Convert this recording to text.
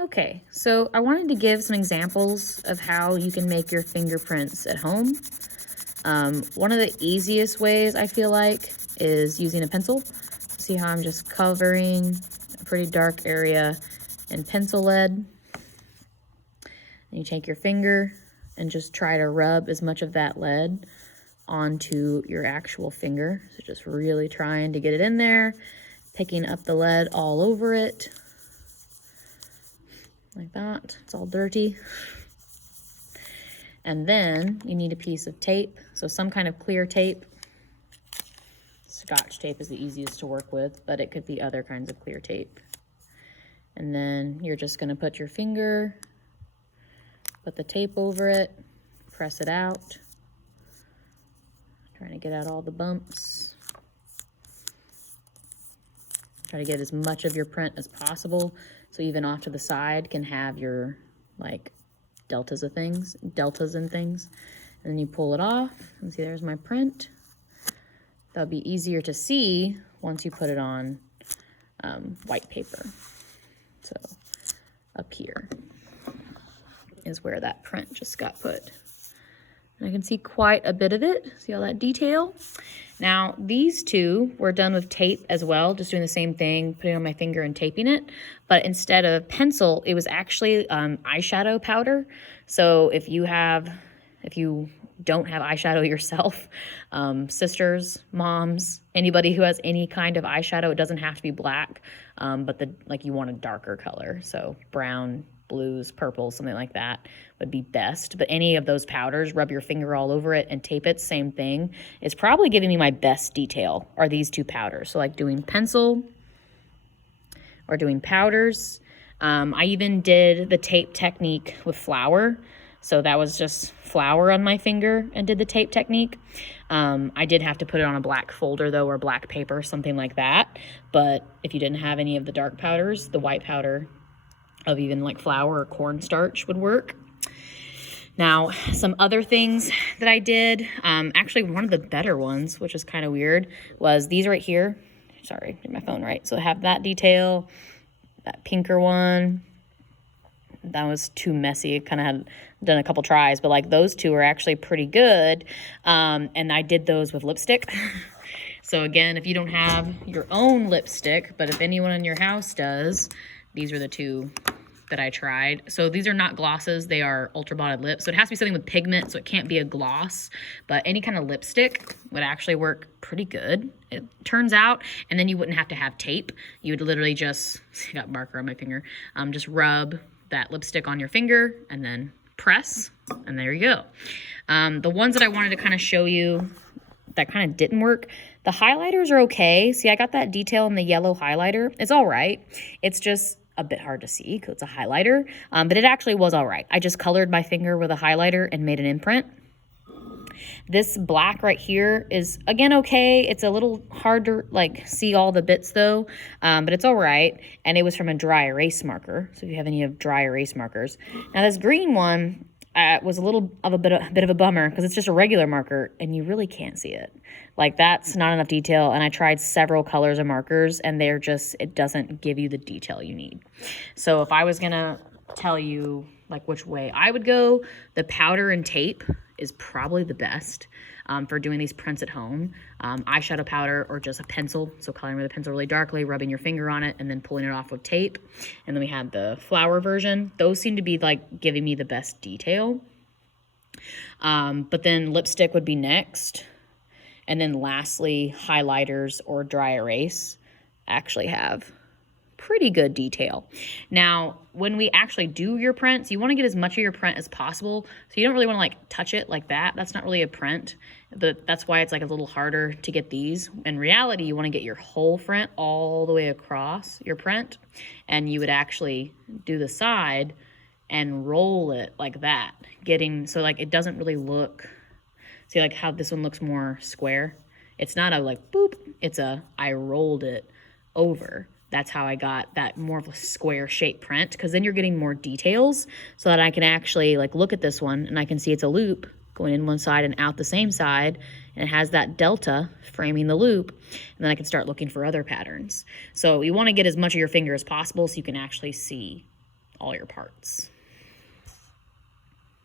Okay, so I wanted to give some examples of how you can make your fingerprints at home. One of the easiest ways I feel like is using a pencil. See how I'm just covering a pretty dark area in pencil lead. And you take your finger and just try to rub as much of that lead onto your actual finger. So just really trying to get it in there, picking up the lead all over it. Like that. It's all dirty. And then you need a piece of tape, so some kind of clear tape. Scotch tape is the easiest to work with, but it could be other kinds of clear tape. And then you're just going to put your finger, put the tape over it, press it out, trying to get out all the bumps. Try to get as much of your print as possible, so even off to the side can have your like deltas and things. And then you pull it off and see there's my print. That'll be easier to see once you put it on white paper. So up here is where that print just got put. And I can see quite a bit of it. See all that detail? Now, these two were done with tape as well, just doing the same thing, putting it on my finger and taping it. But instead of pencil, it was actually eyeshadow powder. So if you don't have eyeshadow yourself, sisters, moms, anybody who has any kind of eyeshadow, it doesn't have to be black, but you want a darker color. So brown, blues, purple, something like that would be best. But any of those powders, rub your finger all over it and tape it, same thing. It's probably giving me my best detail are these two powders. So like doing pencil or doing powders. I even did the tape technique with flour. So that was just flour on my finger and did the tape technique. I did have to put it on a black folder though, or black paper, something like that. But if you didn't have any of the dark powders, the white powder of even like flour or cornstarch would work. Now, some other things that I did, actually one of the better ones, which is kind of weird, was these right here. Sorry, get my phone right. So I have that detail, that pinker one. That was too messy. It kind of had done a couple tries, but like those two are actually pretty good. And I did those with lipstick. So again, if you don't have your own lipstick, but if anyone in your house does, these are the two that I tried. So these are not glosses, they are ultra bonded lips. So it has to be something with pigment, so it can't be a gloss, but any kind of lipstick would actually work pretty good, it turns out. And then you wouldn't have to have tape. You would literally just, I got marker on my finger, just rub that lipstick on your finger and then press, and there you go. The ones that I wanted to kind of show you that kind of didn't work, the highlighters are okay. See, I got that detail in the yellow highlighter. It's all right. It's just a bit hard to see because it's a highlighter, but it actually was all right. I just colored my finger with a highlighter and made an imprint. This black right here is, again, okay. It's a little hard to like see all the bits though, but it's all right. And it was from a dry erase marker. So if you have any of dry erase markers. Now this green one was a little of a bit of a bummer because it's just a regular marker and you really can't see it. Like that's not enough detail. And I tried several colors of markers and they're just, it doesn't give you the detail you need. So if I was gonna tell you like which way I would go, the powder and tape is probably the best for doing these prints at home. Eyeshadow powder or just a pencil, so coloring with a pencil really darkly, rubbing your finger on it, and then pulling it off with tape. And then we had the flower version. Those seem to be like giving me the best detail. But then lipstick would be next. And then lastly, highlighters or dry erase actually have pretty good detail. Now, when we actually do your prints, you want to get as much of your print as possible. So you don't really want to like touch it like that. That's not really a print. That's why it's like a little harder to get these. In reality, you want to get your whole print all the way across your print. And you would actually do the side and roll it like that. So like it doesn't really look, see like how this one looks more square? It's not a like boop, it's a I rolled it over. That's how I got that more of a square shape print, because then you're getting more details so that I can actually like look at this one and I can see it's a loop going in one side and out the same side, and it has that delta framing the loop, and then I can start looking for other patterns. So you want to get as much of your finger as possible so you can actually see all your parts.